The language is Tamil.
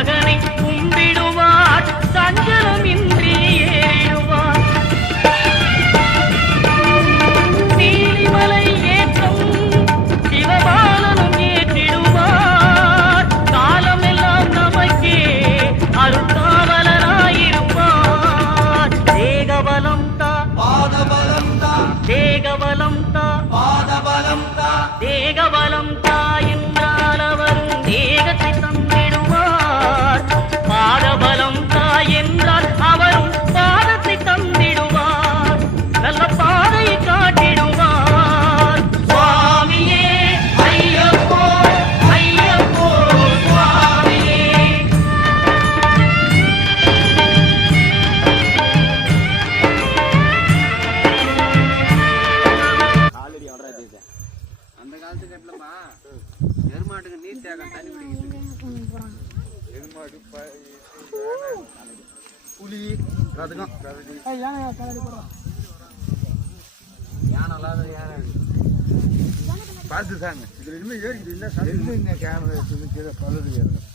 மகனை கும்பிடுவார் சஞ்சலமின்றி ஏறிடுவார் நீலிமலை ஏற்றம் சிவபாலனும் ஏற்றிடுவார் காலமெல்லாம் நமக்கே அருள்காவலராயிருப்பார் தேகபலம் தா பாதபலம் தா தேகபலம் தா பாதபலம் தா தேகபலம் தா என்றால் அவரும் தேகத்தை தந்திடுவார் பாதபலம் தா என்றால் அவரும் பாதத்தை தந்திடுவார் நல்ல பாதையை காட்டிடுவார் சுவாமியே ஐயப்போ ஐயப்போ சுவாமியே அந்த காலத்துக்கு எப்பலப்பா எருமாட்டுக்கு நீர் தேக்கம் தண்ணி குடிக்கிறது எருமாடு புலி ரதகம் யானை இல்லாத யானை பார்த்து சாமி இதுல இனிமே ஏறிக்கிட்டு இல்லை கேமரா பழுது ஏறணும்